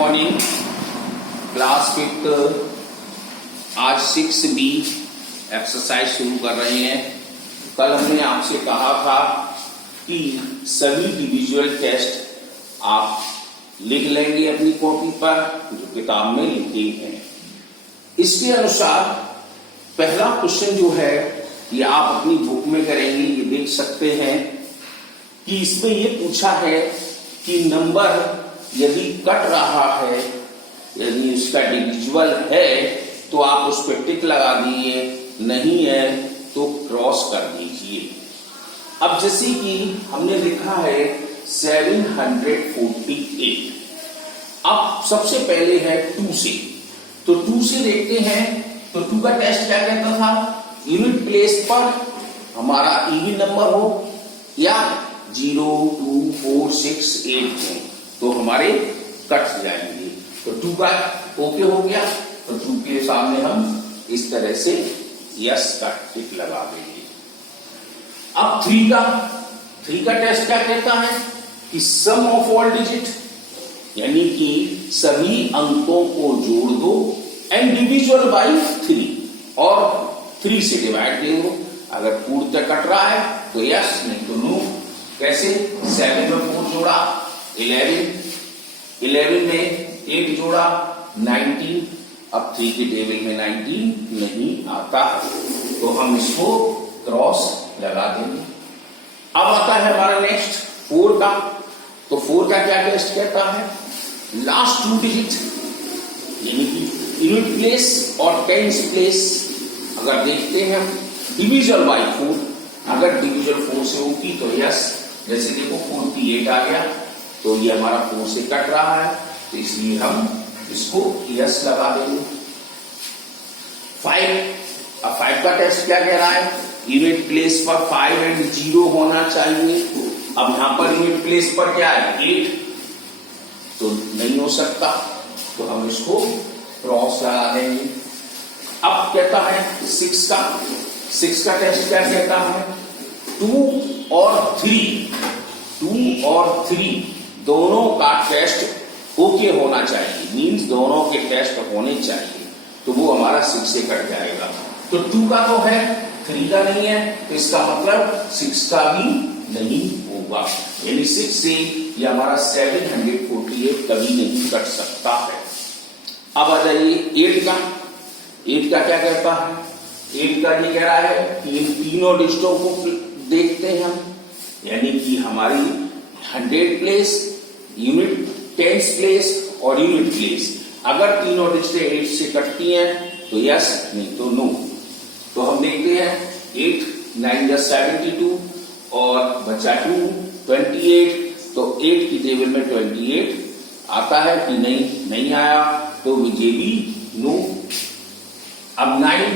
Morning. Class 5 आज 6B exercise शुरू कर रहे हैं। कल हमने आपसे कहा था कि सभी इंडिविजुअल टेस्ट आप लिख लेंगे अपनी कॉपी पर जो किताब में लिखे हैं। इसके अनुसार पहला क्वेश्चन जो है ये आप अपनी बुक में करेंगे, ये देख सकते हैं कि इसमें ये पूछा है कि नंबर यदि कट रहा है, यदि उसका डिविजिबल है तो आप उस पर टिक लगा दीजिए, नहीं है तो क्रॉस कर दीजिए। अब जैसे कि हमने लिखा है 748। अब सबसे पहले है 2 से, तो 2 से देखते हैं। तो 2 का टेस्ट क्या कहता था? यूनिट प्लेस पर हमारा इवन नंबर हो या 0, 2, 4, 6, 8 हो तो हमारे कट जाएंगे। तो 2 का ओके हो गया, तो 2 के सामने हम इस तरह से यस का टिक लगा देंगे। अब 3 का टेस्ट क्या कहता है कि सम ऑफ ऑल डिजिट, यानी कि सभी अंकों को जोड़ दो एंड डिविजिबल बाय 3 और 3 से डिवाइड दे दो। अगर पूर्णतः कट रहा है तो यस, नहीं तो नो। कैसे? 7 में 4 जोड़ा 11 में 8 जोड़ा 19। अब 3 के टेबल में 19 नहीं आता तो हम इसको क्रॉस लगा देंगे। अब आता है हमारा नेक्स्ट 4 का। तो 4 का क्या टेस्ट कहता है? लास्ट 2 डिजिट, यानी कि यूनिट प्लेस और टेंस प्लेस अगर देखते हैं डिविजिबल बाय 4। अगर डिविजिबल 4 से होगी तो यस, जैसे देखो 48 आ गया तो ये हमारा 4 से कट रहा है तो इसलिए हम इसको यस लगा देंगे। 5 का टेस्ट क्या कह रहा है? यूनिट प्लेस पर 5 एंड 0 होना चाहिए। अब यहां पर यूनिट प्लेस पर क्या है? 8 तो नहीं हो सकता, तो हम इसको क्रॉस लगा देंगे। अब कहता है 6 का टेस्ट क्या कहता है? 2 और 3 दोनों का टेस्ट ओके होना चाहिए, मींस दोनों के टेस्ट होने चाहिए, तो वो हमारा 6 से कट जाएगा। तो 2 का तो है, 3 का नहीं है, तो इसका मतलब 6 का भी नहीं होगा, यानी 6 से ये हमारा 748 कभी नहीं कट सकता है। अब आ जाइए 8 का क्या कहता है? 8 का ये कह रहा है कि इन तीनों डिजिटों को देखते हैं हम, यानी कि हमारी 100 प्लेस, यूनिट टेंस प्लेस और यूनिट प्लेस, अगर तीनों डिजिटें 8 से कटती हैं तो यस, नहीं तो नो। तो हम देखते हैं 8 9 72 और बचा 2 28, तो 8 की टेबल में 28 आता है कि नहीं आया, तो ये भी नो। अब 9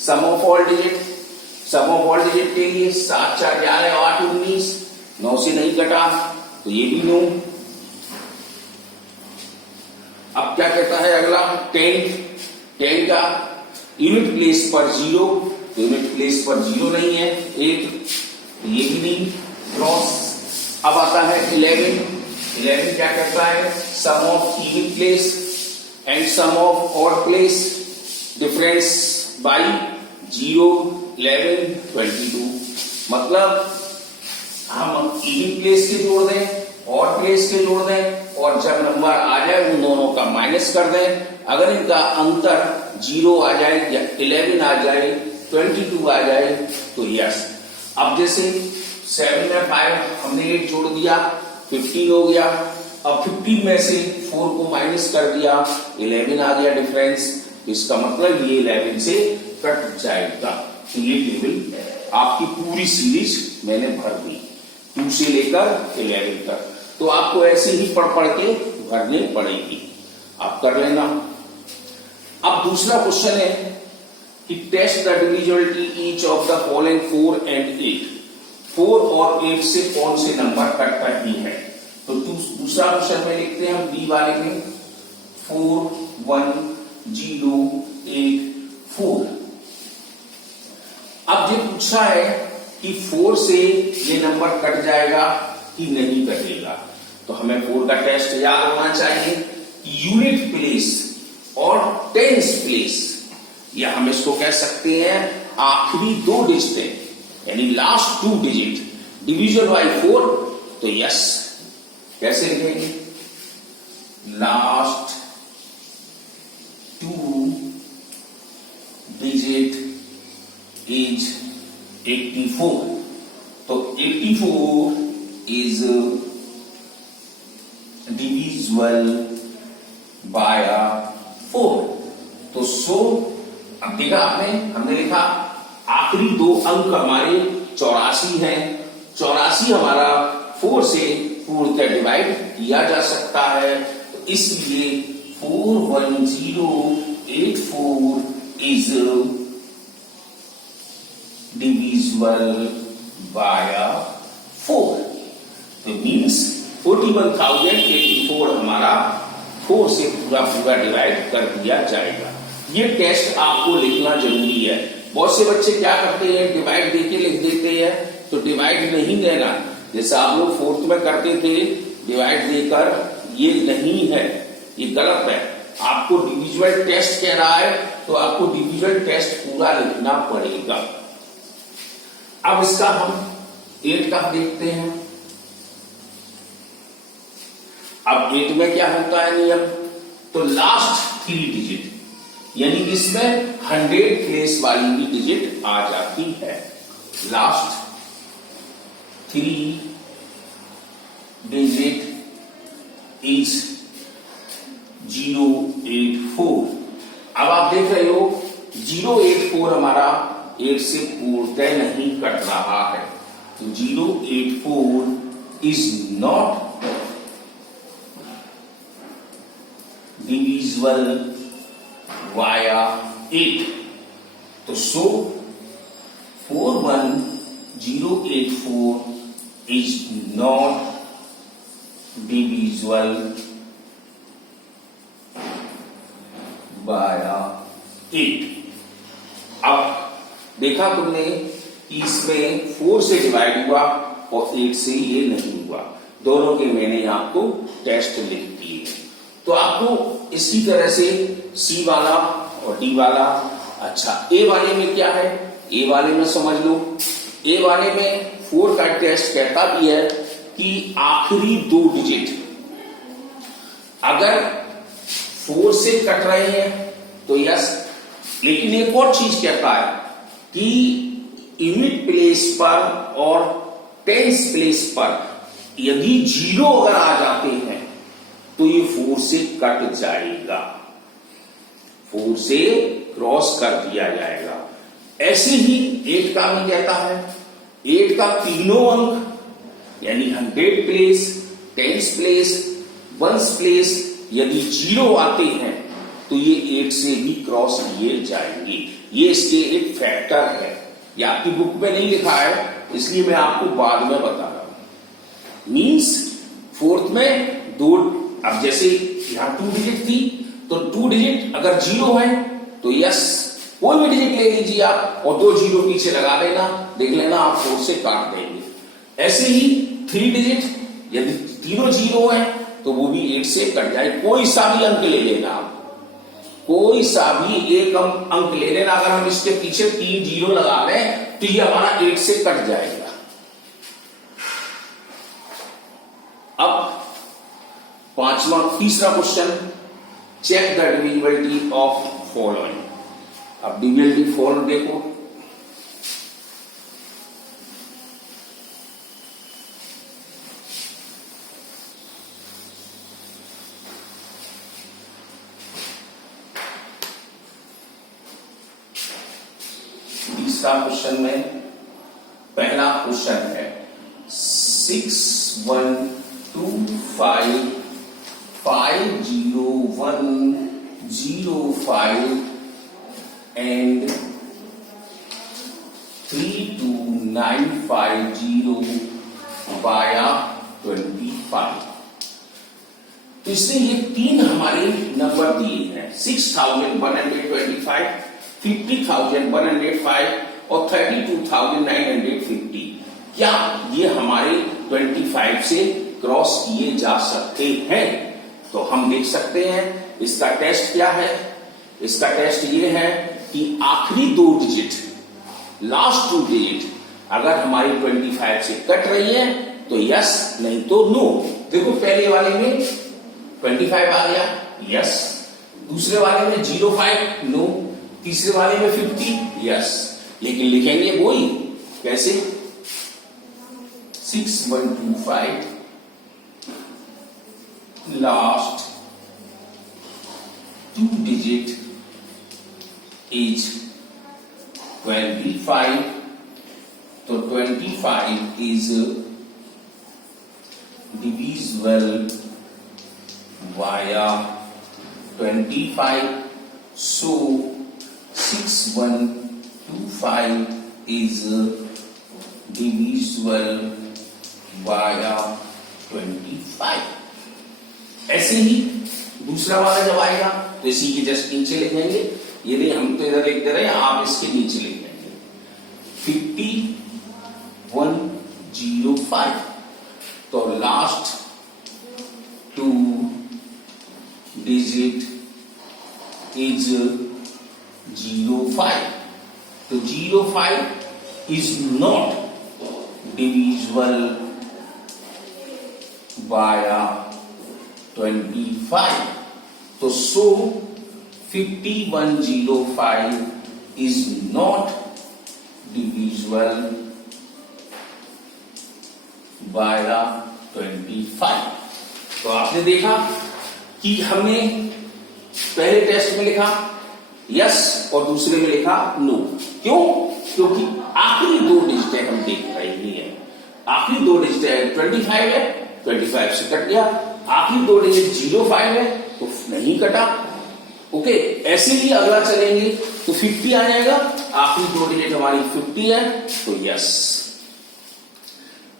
सम ऑफ ऑल डिजिट के लिए 7 4 11 8 19, 9 से नहीं कटा तो ये भी नो। अब क्या कहता है अगला? 10 का यूनिट प्लेस पर 0, तो यूनिट प्लेस पर 0 नहीं है, 8 तो ये भी नहीं, क्रॉस। अब आता है 11 क्या कहता है? Sum of even place and sum of odd place, difference by 0 11 22, मतलब हम इवन प्लेस के जोड़ दें और प्लेस के जोड़ दें और जब नंबर आ जाए उन दोनों का माइनस कर दें। अगर इनका अंतर 0 आ जाए या 11 आ जाए, 22 आ जाए तो यस। अब जैसे 7 में 5 हमने 8 जोड़ दिया, 15 हो गया। अब 15 में से 4 को माइनस कर दिया, 11 आ गया डिफरेंस, इसका मतलब ये 11 से कट जाएगा। तो ये टेबल आपकी पूरी सीरीज मैंने भर दी 2 से लेकर 11 तक, तो आपको ऐसे ही पढ़ के भरने पड़ेगी, आप कर लेना। अब दूसरा क्वेश्चन है कि test the divisibility each of the following 4 and 8। 4 और 8 से कौन से नंबर कटता ही है? तो दूसरा क्वेश्चन में लिखते हैं हम बी वाले में 4 1 0 8 4। अब ये पूछा है कि 4 से ये नंबर कट जाएगा कि नहीं कटेगा, तो हमें 4 का टेस्ट याद होना चाहिए यूनिट प्लेस और टेंस प्लेस, या हम इसको कह सकते हैं आखिरी दो डिजिट यानी last two digit division bye 4, तो यस कैसे लिखेंगे, लास्ट टू डिजिट इज 84, तो 84 इज डिविजिबल बाय 4, तो सो अब देखा आपने, हमने लिखा आखिरी दो अंक हमारे 84 हैं, 84 हमारा 4 से पूर्णतः डिवाइड किया जा सकता है, तो इसलिए 41084 इज डिविजिबल बाय 4, तो मीन्स 41,084 हमारा 4 से पूरा डिवाइड कर दिया जाएगा। ये टेस्ट आपको लिखना जरूरी है। बहुत से बच्चे क्या करते हैं, डिवाइड देके लिख देते हैं, तो डिवाइड नहीं देना, जैसे आप लोग 4th में करते थे डिवाइड देकर, ये नहीं है, ये गलत है। आपको डिविजुअल टेस्ट कह रहा है तो आपको डिविजुअल टेस्ट पूरा लिखना पड़ेगा। अब इसका हम 8 का देखते हैं। अब 8 में क्या होता है नियम, तो लास्ट 3 डिजिट यानी कि इसमें 100 प्लेस वाली भी डिजिट आ जाती है, लास्ट 3 डिजिट इज 084। अब आप देख रहे हो 084 हमारा 8 से पूर्णतः नहीं कट रहा है, तो 084 इज नॉट डिविजिबल वाया 8, तो सो 41084 इज नॉट डिविजिबल बाय 8। अब देखा तुमने कि इसमें 4 से डिवाइड हुआ और 8 से ये नहीं हुआ, दोनों के मैंने आपको टेस्ट लिख दिए। तो आपको इसी तरह से सी वाला और डी वाला, अच्छा ए वाले में क्या है, ए वाले में समझ लो, ए वाले में 4 का टेस्ट कहता भी है कि आखिरी 2 डिजिट अगर 4 से कट रहे हैं तो यस, लेकिन एक और चीज कहता है कि यूनिट प्लेस पर और टेंस प्लेस पर यदि 0 अगर आ जाते हैं तो ये 4 से कट जाएगा, 4 से क्रॉस कर दिया जाएगा। ऐसे ही 8 का भी कहता है, 8 का तीनों अंक यानी 100 place, tens place, ones place यदि 0 आते हैं तो ये 8 से भी क्रॉस किए जाएंगे। ये इसके एक फैक्टर है, ये आपकी बुक में नहीं लिखा है इसलिए मैं आपको बाद में बता रहा हूं। मींस 4th में 2, अब जैसे यहां 2 डिजिट थी तो 2 डिजिट अगर 0 है तो यस कोई भी डिजिट ले लीजिए आप और 2 0 पीछे लगा देना, देख लेना आप 4 से काट देंगे। ऐसे ही 3 डिजिट यदि तीनों 0 है तो वो भी 8 से कट जाए, कोई सा भी अंक ले लेना आप, कोई सा भी एक अंक ले लेना, अगर हम इसके पीछे 3 0 लगा लें तो ये हमारा 8 से कट जाएगा। अब तीसरा question, check the divisibility of following. अब डिविजिबिलिटी फॉलोइंग देखो, तीसरा क्वेश्चन में पहला क्वेश्चन है 61250105 and 32950 via 25। तो इसने ये 3 हमारे नंबर दिए हैं, 6125, 50,105 और 32,950। क्या ये हमारे 25 से क्रॉस किए जा सकते हैं? तो हम देख सकते हैं इसका टेस्ट क्या है। इसका टेस्ट ये है कि आखिरी 2 डिजिट, लास्ट 2 डिजिट अगर हमारी 25 से कट रही है तो यस, नहीं तो नो। देखो पहले वाले में 25 आ गया, यस। दूसरे वाले में 05, नो। तीसरे वाले में 50, यस। लेकिन लिखेंगे वही, कैसे? 6125 लास्ट 2 digit is 25, तो 25 is divisible via 25, so 6125 is divisible via 25। ऐसे ही दूसरा वाला जब आएगा तो इसी के जस्ट नीचे लिखेंगे। ये नहीं, हम तो इधर लिख दे रहे हैं, आप इसके नीचे लिख देंगे 5105, तो लास्ट 2 digit is 05, तो 05 is not divisible via 25, तो so 5105 is not divisible via 25। तो आपने देखा कि हमने पहले टेस्ट में लिखा यस और दूसरे में लिखा नो। क्यों? क्योंकि आखिरी 2 डिजिट हम देख रहे हैं, आखिरी 2 डिजिट 25 है, 25 से कट गया। आखिरी 2 डिजिट 05 है तो नहीं कटा। ओके, ऐसे ही अगला चलेंगे तो 50 आ जाएगा, आखिरी 2 डिजिट हमारी 50 है तो यस।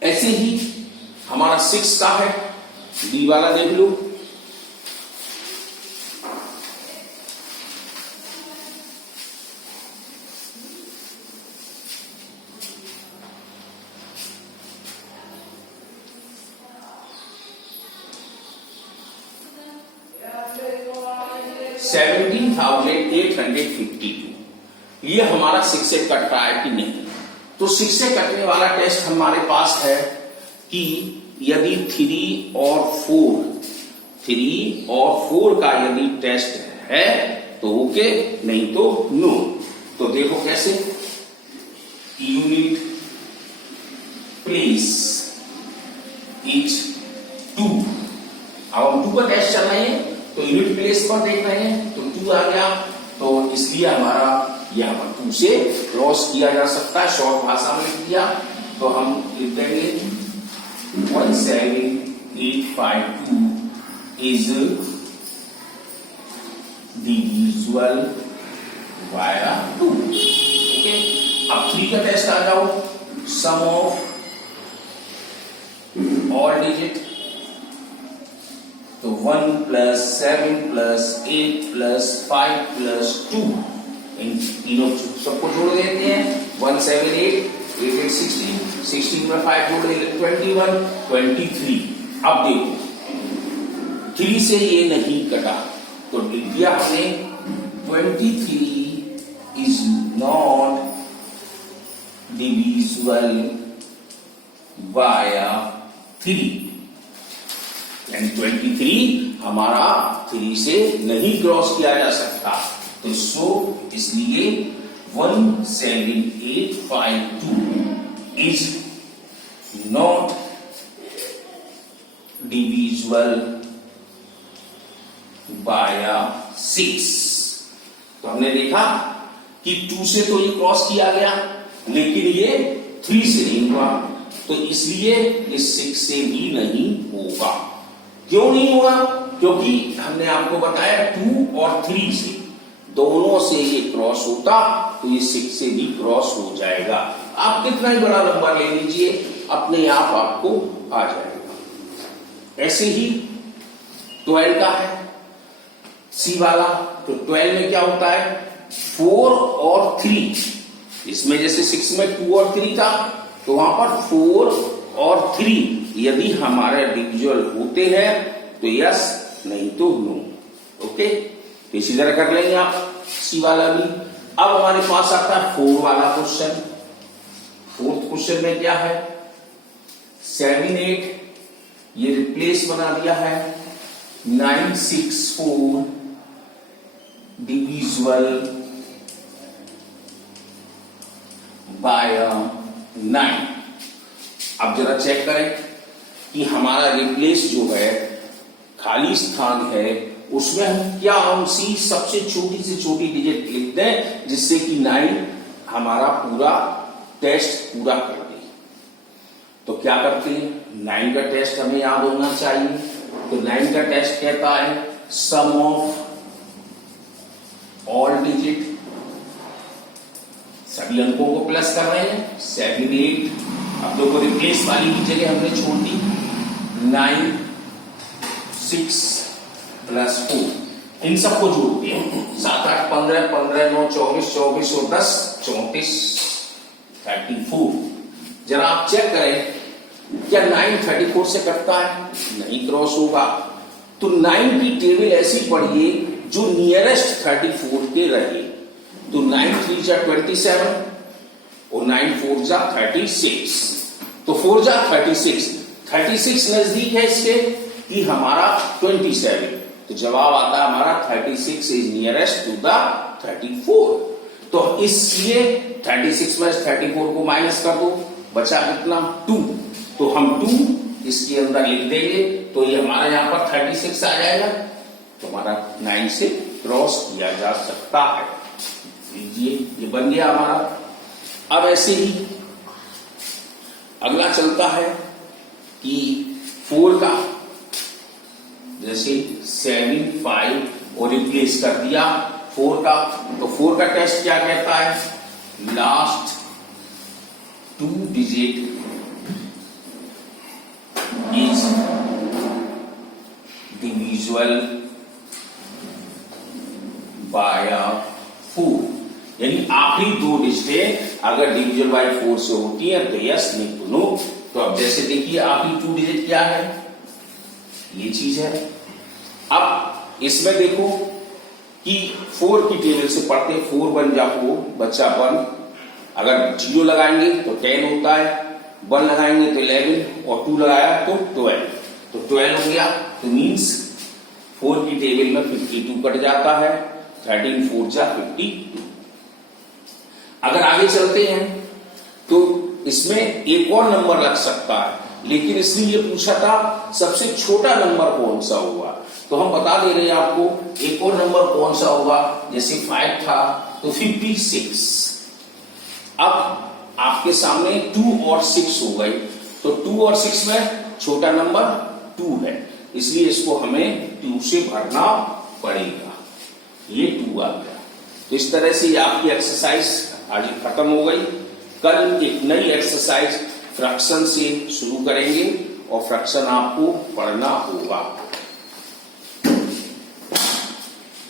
ऐसे ही हमारा 6 का है, डी वाला देख लो। $17,852, ये हमारा 6 से कट रहा है कि नहीं। तो 6 से कटने वाला टेस्ट हमारे पास है कि यदि 3 और 4 का यदि टेस्ट है तो ओके, नहीं तो नो। तो देखो कैसे, यूनिट प्लेस इज 2। अब हम 2 का टेस्ट चल रहे हैं तो यूनिट प्लेस पर देख रहे हैं तो 2 आ गया, तो इसलिए हमारा यहां पर 2 से क्रॉस किया जा सकता है। शॉर्ट भाषा में लिख दिया तो हम लिख देंगे 17852 is divisible via 2। ओके, अब 3 का टेस्ट आ जाओ, सम ऑफ ऑल डिजिट, तो 1 + 7 + 8 + 5 + 2, इन तीनों सबको जोड़ देते हैं। 1 7 8 8 8 16, 16 में 5 जोड़ देंगे 21 23। अब देखो 3 से ये नहीं कटा तो लिख दिया हमने 23 is not divisible via 3, यानी 23 हमारा 3 से नहीं क्रॉस किया जा सकता। तो सो इसलिए 17852 is not divisible via 6। तो हमने देखा कि 2 से तो ये क्रॉस किया गया लेकिन ये 3 से नहीं हुआ, तो इसलिए ये 6 से भी नहीं होगा। क्यों नहीं हुआ? क्योंकि हमने आपको बताया 2 और 3 से दोनों से ये क्रॉस होता तो ये 6 से भी क्रॉस हो जाएगा। आप कितना ही बड़ा नंबर ले लीजिए अपने आप आपको आ जाएगा। ऐसे ही 12 का है, सी वाला, तो 12 में क्या होता है 4 और 3। इसमें जैसे 6 में 2 और 3 था तो वहां पर 4 और 3 यदि हमारे डिविजिबल होते हैं तो यस नहीं तो नो। ओके, तो इसी तरह कर लेंगे आप सी वाला भी। अब हमारे पास आता है 4 वाला क्वेश्चन। फोर्थ क्वेश्चन में क्या है, 7 8 ये रिप्लेस बना दिया है 9 6 4 डिविजिबल बाय 9। अब जरा चेक करें कि हमारा रिप्लेस जो है खाली स्थान है उसमें हम क्या अंशी सबसे छोटी से छोटी डिजिट लिख दें जिससे कि 9 हमारा पूरा टेस्ट पूरा कर दे। तो क्या करते हैं, 9 का टेस्ट हमें याद होना चाहिए। तो 9 का टेस्ट कहता है सम ऑफ ऑल डिजिट, सभी अंकों को प्लस कर रहे हैं 7 8। अब देखो रिप्लेस वाली की जगह हमने छोड़ दी 9 6 प्लस 4, इन सबको जोड़ते हैं 7 8 15 15 9 24 24 और 10 34 34। जरा आप चेक करें क्या 9 34 से कटता है, नहीं क्रॉस होगा। तो 9 की टेबल ऐसी पढ़िए जो नियरेस्ट 34 के रहे। तो 9 3 जा 27 और 9 4 जा 36, तो 4 जा 36, 36 नजदीक है इसके कि हमारा 27। तो जवाब आता है हमारा 36 इज नियरेस्ट टू द 34। तो इसलिए 36 में 34 को माइनस कर दो, बचा कितना 2। तो हम 2 इसके अंदर लिख देंगे तो ये हमारा यहां पर 36 आ जाएगा। तो हमारा 9 से क्रॉस किया जा सकता है। लीजिए ये बन गया हमारा। अब ऐसे ही अगला चलता है कि 4 का, जैसे 7 5 और रिप्लेस कर दिया 4 का। तो 4 का टेस्ट क्या कहता है, last 2 digit is divisible by 4। यानी आखिरी 2 डिजिट अगर डिविजिबल बाय 4 से होती है तो यस, नहीं तो नो। तो अब जैसे देखिए आखिरी 2 डिजिट क्या है, ये चीज है। अब इसमें देखो कि 4 की टेबल से पढ़ते 4 बन जा 4 बच्चा 1, अगर 0 लगाएंगे तो 10 होता है, 1 लगाएंगे तो 11 और 2 लगाया तो 12। तो 12 हो गया। तो मीन्स 4 की टेबल में 52 कट जाता है, 13 4 जा 52। अगर आगे चलते हैं तो इसमें एक और नंबर लग सकता है, लेकिन इसने ये पूछा था सबसे छोटा नंबर कौन सा होगा। तो हम बता दे रहे हैं आपको एक और नंबर कौन सा होगा। जैसे 5 था तो 56। अब आपके सामने 2 और 6 हो गई, तो 2 और 6 में छोटा नंबर 2 है, इसलिए इसको हमें 2 से भरना पड़ेगा। ये 2 आ गया। तो इस तरह से आपकी एक्सरसाइज आज खत्म हो गई। कल एक नई एक्सरसाइज फ्रैक्शन से शुरू करेंगे और फ्रैक्शन आपको पढ़ना होगा।